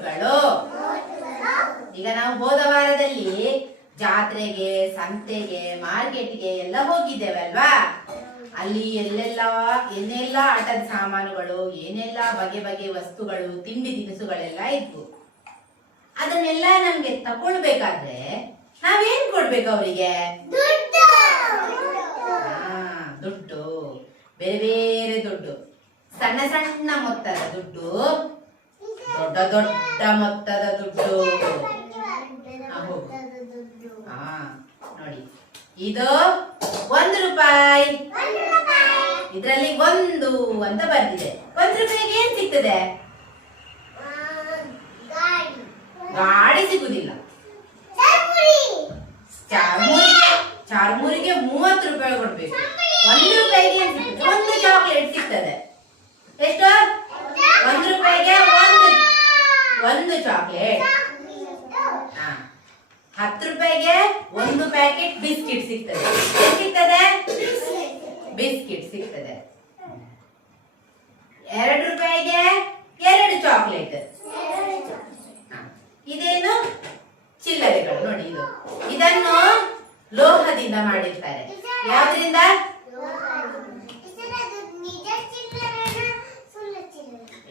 ನೋಟುಗಳು. ಈಗ ನಾವು ಹೋದ ವಾರದಲ್ಲಿ ಜಾತ್ರೆಗೆ, ಸಂತೆಗೆ, ಮಾರ್ಕೆಟ್ಗೆ ಎಲ್ಲ ಹೋಗಿದ್ದೇವೆ ಅಲ್ವಾ. ಅಲ್ಲಿ ಏನೆಲ್ಲ ಆಟದ ಸಾಮಾನುಗಳು, ಏನೆಲ್ಲ ಬಗೆ ಬಗೆ ವಸ್ತುಗಳು, ತಿಂಡಿ ತಿನಿಸುಗಳೆಲ್ಲ ಇದ್ವು. ಅದನ್ನೆಲ್ಲ ನಮ್ಗೆ ತಗೊಳ್ಬೇಕಾದ್ರೆ ನಾವೇನ್ ಕೊಡ್ಬೇಕು ಅವರಿಗೆ? ದುಡ್ಡು. ಬೇರೆ ಬೇರೆ ದುಡ್ಡು, ಸಣ್ಣ ಸಣ್ಣ ಮೊತ್ತದ ದುಡ್ಡು, ದೊಡ್ಡ ದೊಡ್ಡ ಮೊತ್ತದ ದುಡ್ಡು. ನೋಡಿ, ಇದು 1 ರೂಪಾಯಿ. ಇದರಲ್ಲಿ 1 ಅಂತ ಬರ್ತಿದೆ. 1 ರೂಪಾಯಿಗೆ ಏನ್ ಸಿಗ್ತದೆ? ಗಾಡಿ ಸಿಗುದಿಲ್ಲ. ಚಾರ್ಮೂರಿಗೆ 30 ರೂಪಾಯಿ ಕೊಡ್ಬೇಕು. 1 ರೂಪಾಯಿಗೆ ಏನ್ ಸಿಗ್ತದೆ? 1 ಚಾಕ್ಲೇಟ್ ಸಿಗ್ತದೆ. ಎಷ್ಟು? 1 ರೂಪಾಯಿಗೆ 1 ಚಾಕ್ಲೇಟ್. 10 ರೂಪಾಯಿಗೆ 1 ಪ್ಯಾಕೆಟ್ ಬಿಸ್ಕಿಟ್ ಸಿಗ್ತದೆ. ಏನ್ ಸಿಗ್ತದೆ? ಬಿಸ್ಕಿಟ್ ಸಿಗ್ತದೆ. 2 ರೂಪಾಯಿಗೆ 2 ಚಾಕ್ಲೇಟ್. ಇದೇನು? ಚಿಲ್ಲರೆಗಳು. ನೋಡಿ, ಇದನ್ನು ಲೋಹದಿಂದ ಮಾಡಿರ್ತಾರೆ. ಯಾವ್ದ್ರಿಂದ?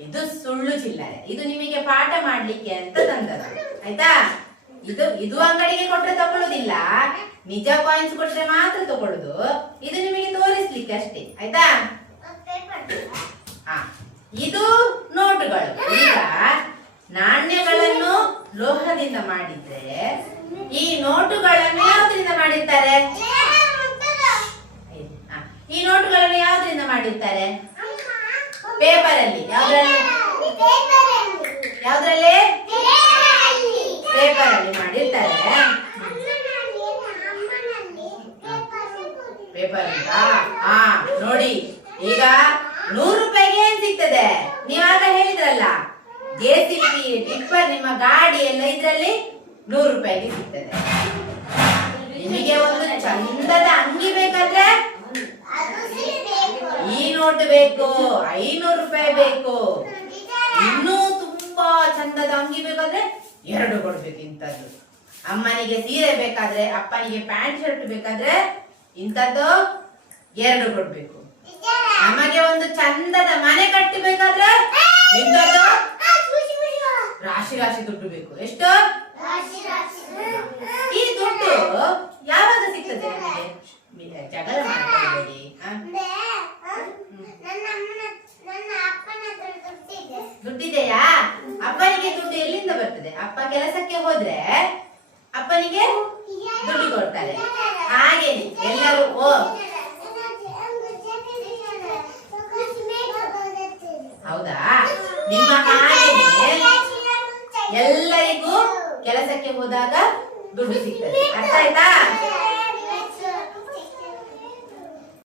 ಇದು ಸುಳ್ಳು ಚಿಲ್ಲರೆ. ಇದು ನಿಮಗೆ ಪಾಠ ಮಾಡ್ಲಿಕ್ಕೆ ಅಂತ ತಂದದ್ದು, ಆಯ್ತಾ? ಇದು ಅಂಗಡಿಗೆ ಕೊಟ್ರೆ ತಗೊಳ್ಳೋದಿಲ್ಲ, ನಿಜ ಕಾಯಿನ್ಸ್ ಕೊಟ್ರೆ ಮಾತ್ರ ತಗೊಳ್ಳುದು. ಇದು ನಿಮಗೆ ತೋರಿಸ್ಲಿಕ್ಕೆ ಅಷ್ಟೇ, ಆಯ್ತಾ? ಇದು ನೋಟುಗಳು. ಈಗ ನಾಣ್ಯಗಳನ್ನು ಲೋಹದಿಂದ ಮಾಡಿದ್ರೆ ಈ ನೋಟುಗಳನ್ನು ಯಾವ್ದ್ರಿಂದ ಮಾಡಿರ್ತಾರೆ? ಈ ನೋಟುಗಳನ್ನು ಯಾವ್ದ್ರಿಂದ ಮಾಡಿರ್ತಾರೆ? ಪೇಪರ್ ಅಲ್ಲಿ. ಯಾವ್ದ್ರಲ್ಲಿ? ಪೇಪರ್ ಅಲ್ಲಿ ಮಾಡಿರ್ತಾರೆ. ಪೇಪರ್ ಅಂತ. ನೋಡಿ, ಈಗ 100 ರೂಪಾಯಿಗೆ ಏನ್ ಸಿಗ್ತದೆ? ನೀವಾಗ ಹೇಳಿದ್ರಲ್ಲ, JCB, ಟಿಪ್ಪರ್, ನಿಮ್ಮ ಗಾಡಿ ಎಲ್ಲ ಇದ್ರಲ್ಲಿ 100 ರೂಪಾಯಿಗೆ ಸಿಗ್ತದೆ. ನಿಮಗೆ ಒಂದು ಚಂದದ ಅಂಗಿ ಬೇಕಾದ್ರೆ ಈ ನೋಟ್ ಬೇಕು, 500 ರೂಪಾಯಿ ಬೇಕು. ಇನ್ನೂ ತುಂಬಾ ಚಂದದ ಅಂಗಿ ಬೇಕಾದ್ರೆ 2 ಕೊಡ್ಬೇಕು. ಇಂಥದ್ದು ಅಮ್ಮನಿಗೆ ಸೀರೆ ಬೇಕಾದ್ರೆ, ಅಪ್ಪನಿಗೆ ಪ್ಯಾಂಟ್ ಶರ್ಟ್ ಬೇಕಾದ್ರೆ ಇಂಥದ್ದು 2 ಕೊಡ್ಬೇಕು. ನಮಗೆ ಒಂದು ಚಂದದ ಮನೆ ಕಟ್ಟಬೇಕಾದ್ರೆ ಇಂಥದ್ದು ರಾಶಿ ರಾಶಿ ದುಡ್ಡು ಬೇಕು. ಎಷ್ಟು? ಈ ದುಡ್ಡು ಯಾವಾಗ ಸಿಗ್ತದೆ ನಿಮಗೆ? ಜಗಳ ಮಾಡ್ಕೊಳ್ಳಿ. ದುಡ್ಡಿದೆಯಾ? ಅಪ್ಪನಿಗೆ ದುಡ್ಡು ಎಲ್ಲಿಂದ ಬರ್ತದೆ? ಅಪ್ಪ ಕೆಲಸಕ್ಕೆ ಹೋದ್ರೆ ಅಪ್ಪನಿಗೆ ದುಡ್ಡು ಕೊಡ್ತಾರೆ. ಹಾಗೇನೆ ಎಲ್ಲರೂ ಹೌದಾ? ನಿಮ್ಮ ಹಾಗೇನೆ ಎಲ್ಲರಿಗೂ ಕೆಲಸಕ್ಕೆ ಹೋದಾಗ ದುಡ್ಡು ಸಿಗ್ತದೆ. ಅರ್ಥ ಆಯ್ತಾ?